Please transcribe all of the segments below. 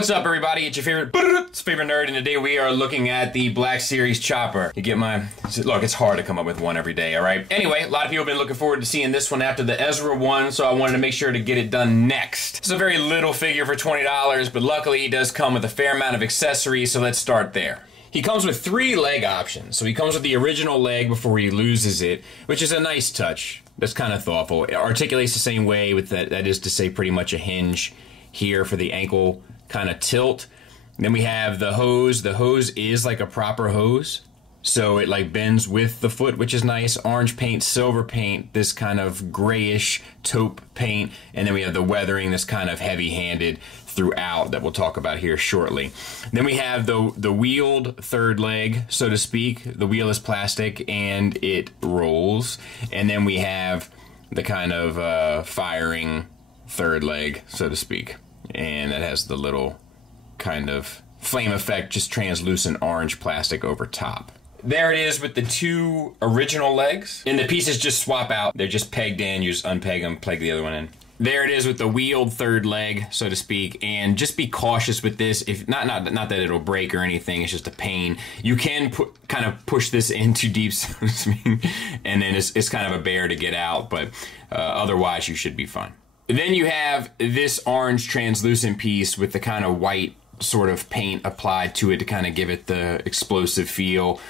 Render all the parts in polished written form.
What's up, everybody? It's your favorite nerd, and today we are looking at the Black Series chopper. You get my... Look, it's hard to come up with one every day, alright? Anyway, a lot of people have been looking forward to seeing this one after the Ezra one, so I wanted to make sure to get it done next. It's a very little figure for $20, but luckily he does come with a fair amount of accessories, so let's start there. He comes with 3 leg options. So he comes with the original leg before he loses it, which is a nice touch. That's kind of thoughtful. It articulates the same way with that is to say pretty much a hinge here for the ankle kind of tilt. Then we have the hose. The hose is like a proper hose, so it like bends with the foot, which is nice. Orange paint, silver paint, this kind of grayish taupe paint, and then we have the weathering, this kind of heavy-handed throughout that we'll talk about here shortly. Then we have the wheeled third leg, so to speak. The wheel is plastic and it rolls, and then we have the kind of firing third leg, so to speak. And that has the little kind of flame effect, just translucent orange plastic over top. There it is with the 2 original legs. And the pieces just swap out. They're just pegged in. You just unpeg them, plug the other one in. There it is with the wheeled third leg, so to speak. And just be cautious with this. If not that it'll break or anything. It's just a pain. You can kind of push this in too deep, so to speak, and then it's kind of a bear to get out. But otherwise, you should be fine. Then you have this orange translucent piece with the kind of white sort of paint applied to it to kind of give it the explosive feel.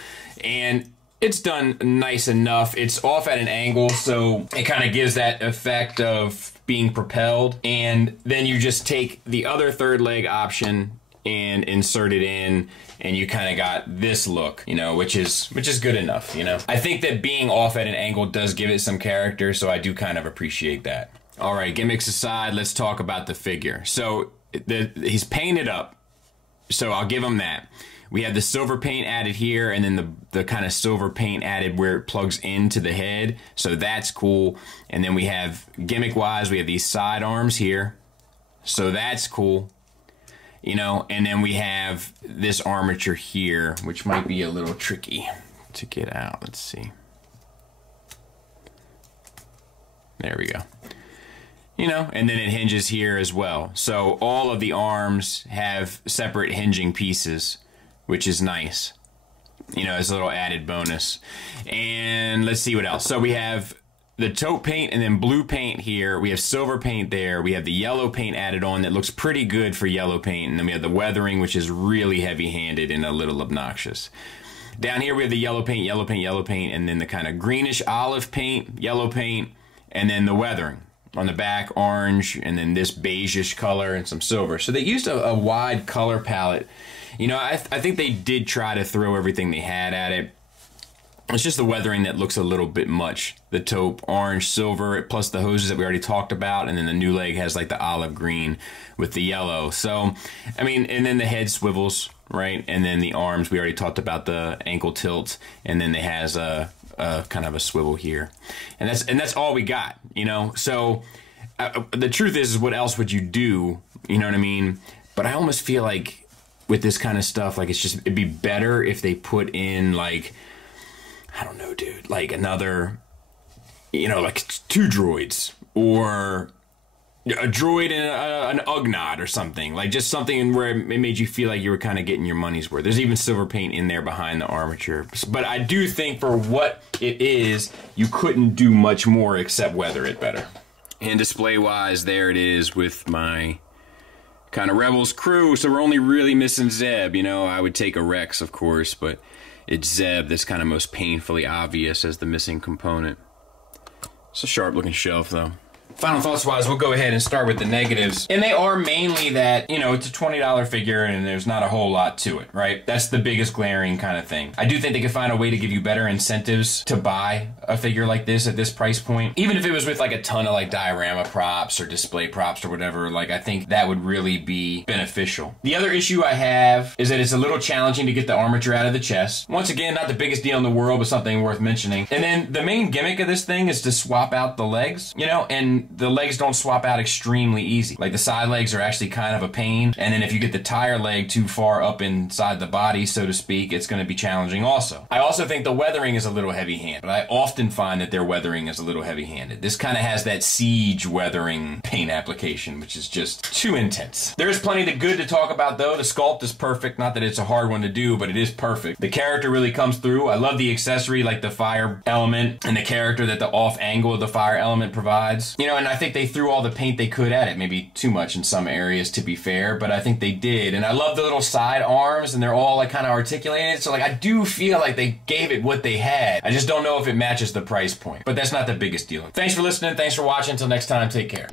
And it's done nice enough. It's off at an angle, so it kind of gives that effect of being propelled. And then you just take the other third leg option and insert it in, and you kind of got this look, you know, which is good enough, you know. I think that being off at an angle does give it some character, so I do kind of appreciate that. All right, gimmicks aside, let's talk about the figure. So he's painted up, so I'll give him that. We have the silver paint added here, and then the kind of silver paint added where it plugs into the head, so that's cool. And then we have, gimmick-wise, we have these side arms here, so that's cool. You know, and then we have this armature here, which might be a little tricky to get out. Let's see. There we go. You know, and then it hinges here as well. So all of the arms have separate hinging pieces, which is nice. You know, it's a little added bonus. And let's see what else. So we have the taupe paint and then blue paint here. We have silver paint there. We have the yellow paint added on that looks pretty good for yellow paint. And then we have the weathering, which is really heavy-handed and a little obnoxious. Down here we have the yellow paint, yellow paint, yellow paint, and then the kind of greenish olive paint, yellow paint, and then the weathering. On the back, orange, and then this beigeish color and some silver. So they used a wide color palette. You know, I think they did try to throw everything they had at it. It's just the weathering that looks a little bit much. The taupe, orange, silver, plus the hoses that we already talked about, and then the new leg has like the olive green with the yellow. So, I mean, and then the head swivels, right? And then the arms, we already talked about the ankle tilt, and then it has a kind of a swivel here, and that's all we got, you know. So the truth is what else would you do, you know what I mean? But I almost feel like with this kind of stuff, like it'd be better if they put in, like, I don't know, dude, like another, you know, like 2 droids, or a droid and an Ugnaught or something, like just something where it made you feel like you were kind of getting your money's worth. There's even silver paint in there behind the armature, but I do think for what it is, you couldn't do much more except weather it better. And display wise, there it is with my kind of Rebels crew. So we're only really missing Zeb. You know, I would take a Rex, of course, but it's Zeb that's kind of most painfully obvious as the missing component. It's a sharp looking shelf though. Final thoughts wise, we'll go ahead and start with the negatives. And they are mainly that, you know, it's a $20 figure and there's not a whole lot to it, right? That's the biggest glaring kind of thing. I do think they could find a way to give you better incentives to buy a figure like this at this price point. Even if it was with like a ton of like diorama props or display props or whatever, like I think that would really be beneficial. The other issue I have is that it's a little challenging to get the armature out of the chest. Once again, not the biggest deal in the world, but something worth mentioning. And then the main gimmick of this thing is to swap out the legs, you know, and the legs don't swap out extremely easy. Like the side legs are actually kind of a pain, and then if you get the tire leg too far up inside the body, so to speak, it's going to be challenging also. I also think the weathering is a little heavy-handed, but I often find that their weathering is a little heavy-handed. This kind of has that siege weathering paint application, which is just too intense. There is plenty of good to talk about though. The sculpt is perfect. Not that it's a hard one to do, but it is perfect. The character really comes through. I love the accessory, like the fire element and the character that the off angle of the fire element provides. You know, and I think they threw all the paint they could at it. Maybe too much in some areas, to be fair, but I think they did. And I love the little side arms, and they're all like kind of articulated. So like I do feel like they gave it what they had. I just don't know if it matches the price point, but that's not the biggest deal. Thanks for listening. Thanks for watching. Until next time, take care.